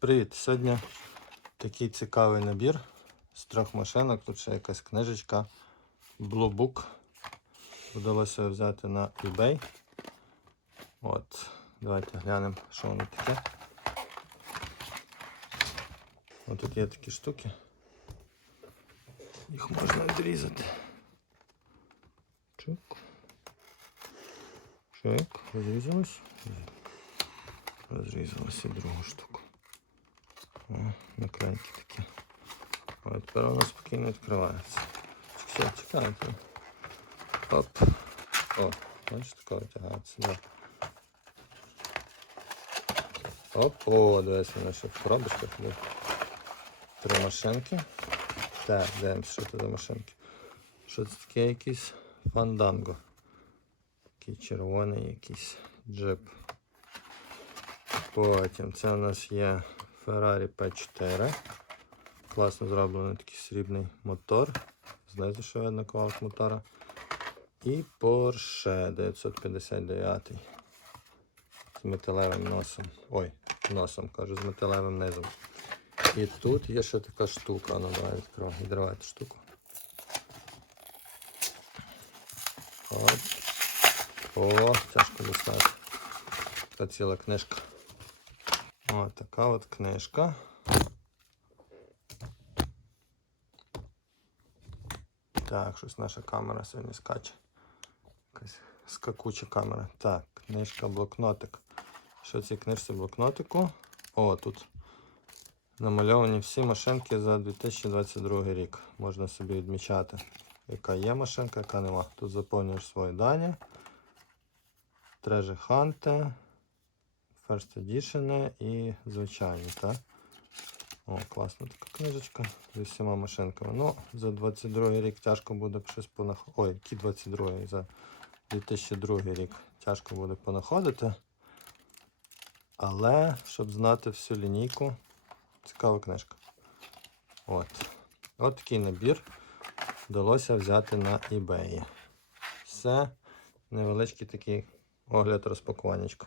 Привіт! Сьогодні такий цікавий набір з трьох машинок. Тут ще якась книжечка Blue Book. Вдалося взяти на eBay. От, давайте глянемо, що воно таке. Ось тут є такі штуки. Їх можна відрізати. Чук. Чук, розрізалось. Розрізалося другу штуку. Наклейки такі. О, тепер воно спокійно відкривається. Все, чекайте. Оп. О, бачиш, таке витягається. Да. Оп, о, дивись, воно ще в коробочках є. Три машинки. Так, дивимося, що це за машинки. Що це таке якийсь фанданго. Такий червоний якийсь джип. Потім це у нас є Ferrari P4. Класно зроблений такий срібний мотор. Знизу ще видно кавалок мотора. І Porsche 959 з металевим носом. Ой, носом кажу, з металевим низом. І тут є ще така штука. Ну, давай відкривай. Відривайте штуку. От. О, тяжко достати. Така ціла книжка. Ось така от книжка. Так, щось наша камера сьогодні скаче. Якась скакуча камера. Так, книжка, блокнотик. Що в цій книжці блокнотику? О, тут намальовані всі машинки за 2022 рік. Можна собі відмічати, яка є машинка, яка нема. Тут заповнюєш свої дані. Treasure Hunt, First Edition і звичайні, так? О, класна така книжечка зі всіма машинками. Ну, за 22 рік тяжко буде щось понаходити. Ой, який 22 за 2002 рік тяжко буде понаходити. Але, щоб знати всю лінійку, цікава книжка. От. От такий набір вдалося взяти на eBay. Все, невеличкий такий огляд розпакуваннячка.